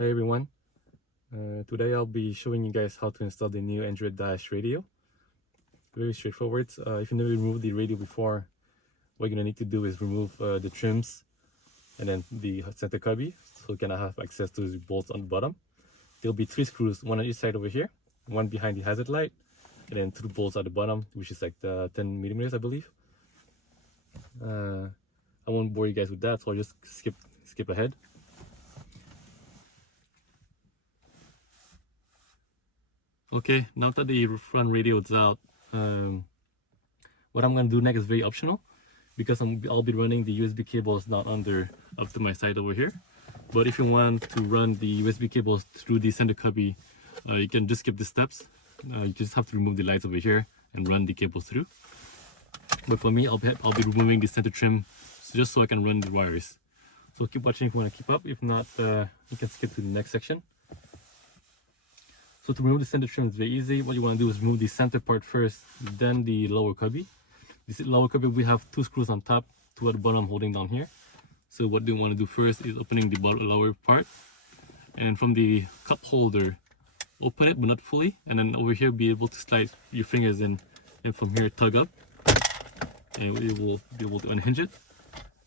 Hi everyone, today I'll be showing you guys how to install the new Android Dash radio. Very straightforward. If you never removed the radio before, what you're gonna need to do is remove the trims and then the center cubby, so you can have access to the bolts on the bottom. There'll be 3 screws, one on each side over here, one behind the hazard light, and then 2 bolts at the bottom, which is like 10 millimeters, I believe. I won't bore you guys with that, so I'll just skip ahead. Okay, now that the front radio is out, what I'm gonna do next is very optional, because I'll be running the USB cables not up to my side over here. But if you want to run the USB cables through the center cubby, you can just skip the steps. You just have to remove the lights over here and run the cables through. But for me, I'll be removing the center trim just so I can run the wires. So keep watching if you want to keep up. If not, you can skip to the next section. So to remove the center trim is very easy. What you want to do is remove the center part first, then the lower cubby. This lower cubby, we have 2 screws on top, 2 at the bottom holding down here. So what you want to do first is opening the lower part, and from the cup holder, open it but not fully, and then over here be able to slide your fingers in, and from here tug up, and it will be able to unhinge it.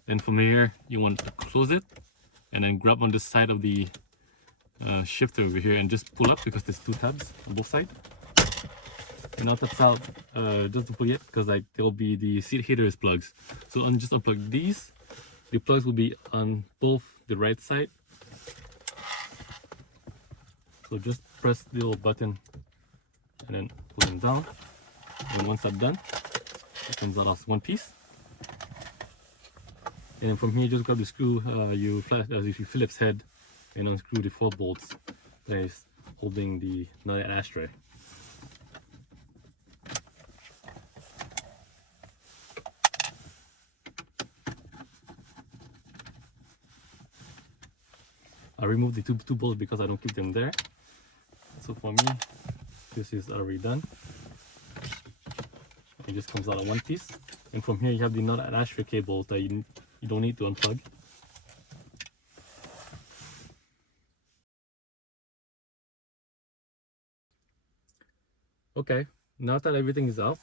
And from here you want to close it, and then grab on the side of the shifter over here and just pull up, because there's 2 tabs on both sides. And now that's out, just to pull it, because like there'll be the seat heaters plugs. So just unplug these. The plugs will be on both the right side. So just press the little button and then pull them down. And once that's done, it comes out as one piece. And then from here, just grab the screw, your Phillips head, and unscrew the 4 bolts that is holding the nut ashtray. I removed the two bolts because I don't keep them there. So for me, this is already done. It just comes out in one piece. And from here, you have the nut and ashtray cables that you don't need to unplug. Okay, now that everything is out,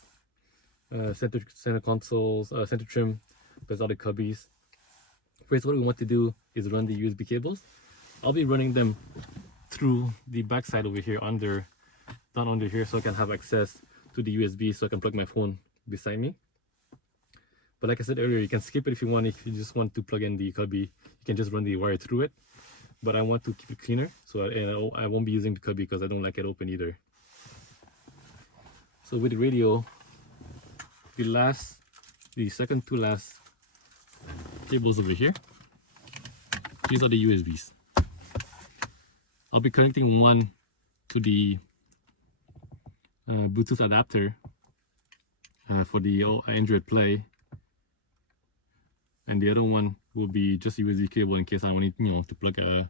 center consoles, center trim, there's all the cubbies. First, what we want to do is run the USB cables. I'll be running them through the back side over here, down under here, so I can have access to the USB, so I can plug my phone beside me. But like I said earlier, you can skip it if you want. If you just want to plug in the cubby, you can just run the wire through it. But I want to keep it cleaner, so I won't be using the cubby because I don't like it open either. So with the radio, the second to last cables over here, these are the USBs. I'll be connecting one to the Bluetooth adapter for the Android Play, and the other one will be just a USB cable in case I want to plug a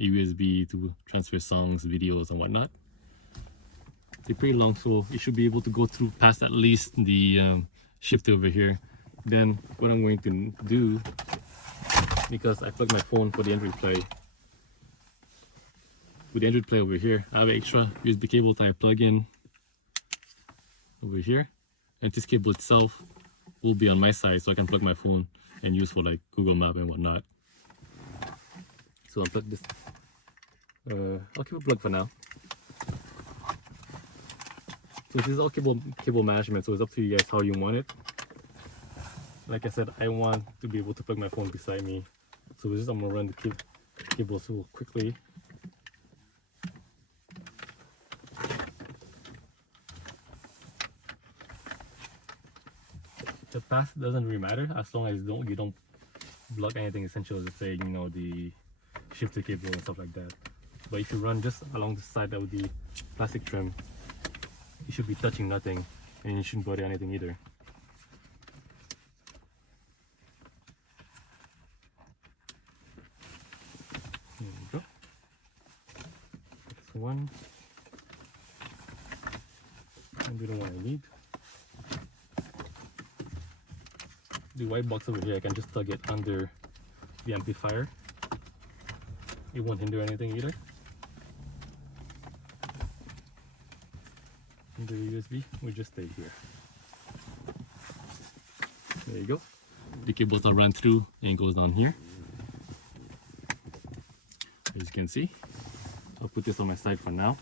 USB to transfer songs, videos, and whatnot. It's pretty long, so it should be able to go through past at least the shifter over here. Then what I'm going to do, because I plugged my phone for the Android Play, with the Android Play over here, I have an extra USB cable that I plug in over here, and this cable itself will be on my side, so I can plug my phone and use for like Google Map and whatnot. So I'll plug this. I'll keep it plugged for now. So this is all cable management, so it's up to you guys how you want it. Like I said, I want to be able to plug my phone beside me, so I'm gonna run the cables real quickly. The path doesn't really matter as long as you don't block anything essential, let's say the shifter cable and stuff like that. But if you run just along the side of the plastic trim, you should be touching nothing, and you shouldn't bother anything either. There we go. That's one. And the other one I need. The white box over here, I can just plug it under the amplifier. It won't hinder anything either. And the USB will just stay here. There you go. The cables are run through and goes down here. As you can see, I'll put this on my side for now.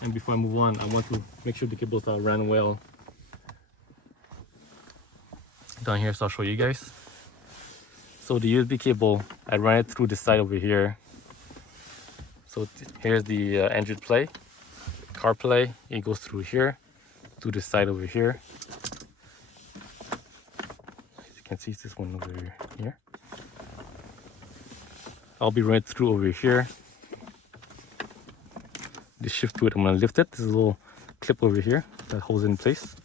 And before I move on, I want to make sure the cables are ran well down here, so I'll show you guys. So the USB cable, I ran it through the side over here. So here's the Android Play, CarPlay. It goes through here to the side over here. As you can see, it's this one over here. I'll be running through over here. The shift to it, I'm gonna lift it. There's a little clip over here that holds it in place.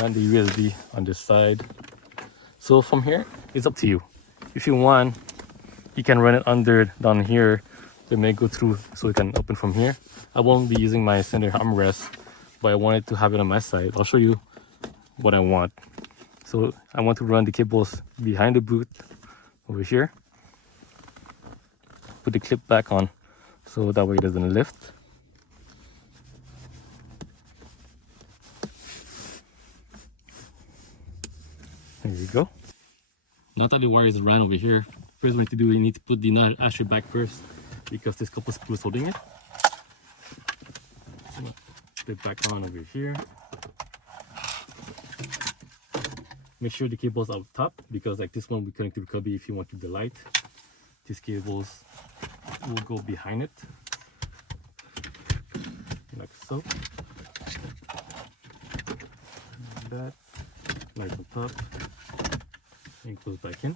Run the USB on this side. So from here, it's up to you. If you want, you can run it under down here. They may go through so it can open from here. I won't be using my center armrest, but I wanted to have it on my side. I'll show you what I want. So I want to run the cables behind the boot over here. Put the clip back on so that way it doesn't lift. There you go. Now that the wire is run over here, first what you need to do, you need to put the Ashtray back first because there's a couple screws holding it. So put it back on over here. Make sure the cable's up top because like this one will connect to the cubby if you want to keep the light. These cables will go behind it, like so. And that light on top. And it goes back in.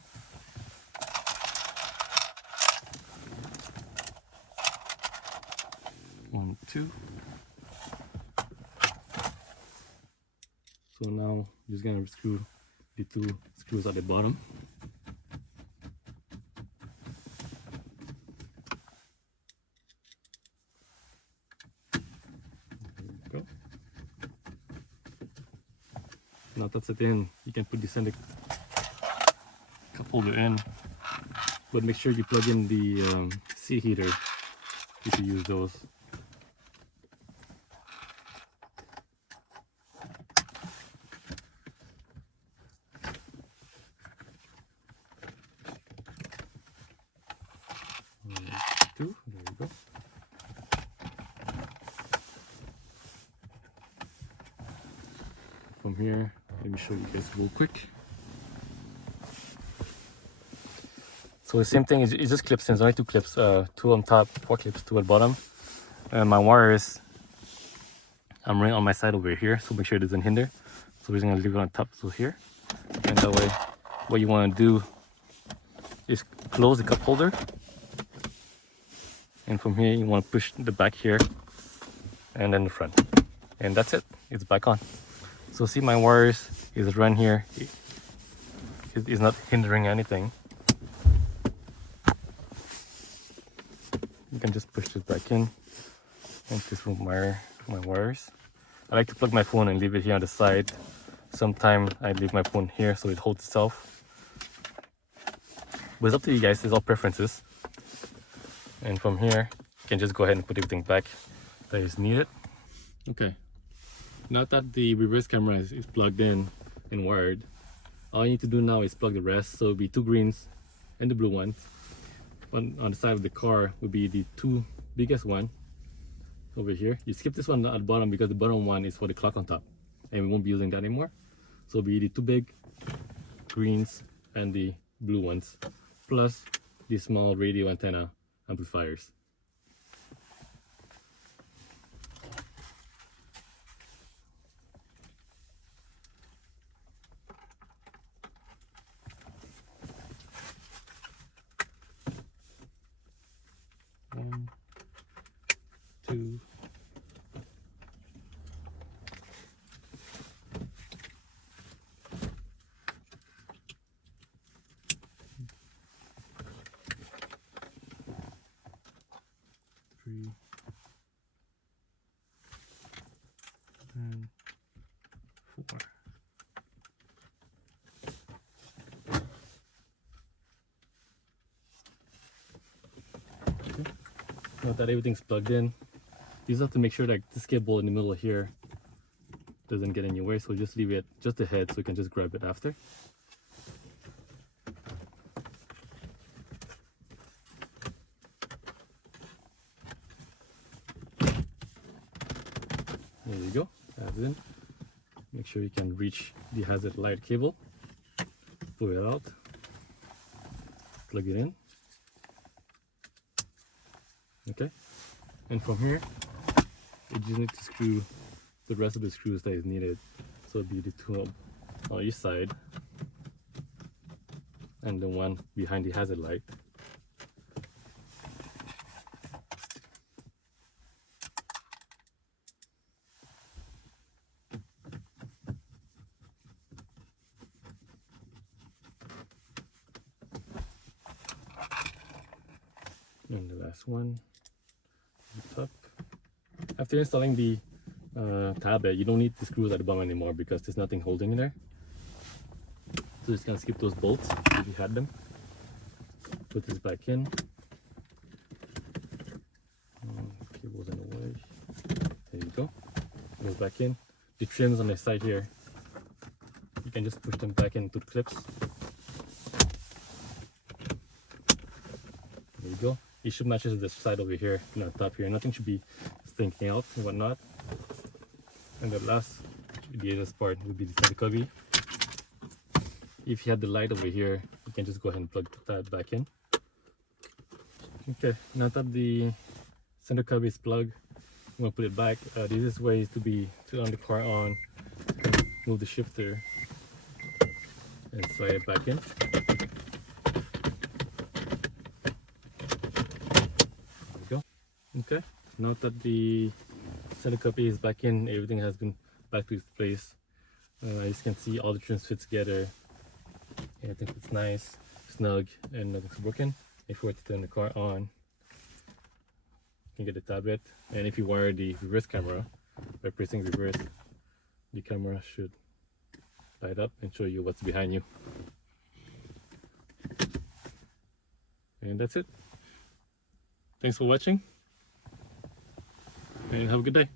One, two. So now I'm just gonna screw the two screws at the bottom. There you go. Now that's it in. You can put the center cup holder in, but make sure you plug in the seat heater if you use those. Two, there you go. From here, let me show you guys real quick. So the same thing, it just clips in. There's only two clips, two on top, four clips, two at bottom. And my wires, I'm running on my side over here, so make sure it doesn't hinder. So we're just gonna leave it on top, so here. And that way, what you wanna do is close the cup holder. And from here, you wanna push the back here, and then the front. And that's it, it's back on. So see my wires is run here. It is not hindering anything. You can just push this back in and just remove my wires. I like to plug my phone and leave it here on the side. Sometimes I leave my phone here so it holds itself. But it's up to you guys, it's all preferences. And from here, you can just go ahead and put everything back that is needed. Okay, now that the reverse camera is plugged in and wired, all you need to do now is plug the rest. So it'll be two greens and the blue one. One on the side of the car would be the two biggest one over here. You skip this one at the bottom because the bottom one is for the clock on top and we won't be using that anymore. So it'll be the two big greens and the blue ones, plus the small radio antenna amplifiers. One, two, Now that everything's plugged in, you just have to make sure that this cable in the middle here doesn't get in your way, so just leave it just ahead so you can just grab it after. There you go, that's in. Make sure you can reach the hazard light cable. Pull it out, plug it in. Okay, and from here, you just need to screw the rest of the screws that is needed. So it'll be the two on each side, and the one behind the hazard light. And the last one, the top. After installing the tablet, you don't need the screws at the bottom anymore because there's nothing holding in there. So just gonna skip those bolts if you had them. Put this back in. Cable's in the way. There you go. Goes back in. The trims on the side here, you can just push them back into the clips. There you go. It should match to the side over here, on top here. Nothing should be stinking out and whatnot. And the last, the other part would be the center cubby. If you had the light over here, you can just go ahead and plug that back in. Okay, now that the center cubby is plugged, I'm gonna put it back. The easiest way is to turn the car on, move the shifter, and slide it back in. Okay, now that the center cubby is back in, everything has been back to its place. As you can see, all the trims fit together. Everything fits nice, snug, and nothing's broken. If you were to turn the car on, you can get the tablet. And if you wire the reverse camera, by pressing reverse, the camera should light up and show you what's behind you. And that's it. Thanks for watching, and have a good day.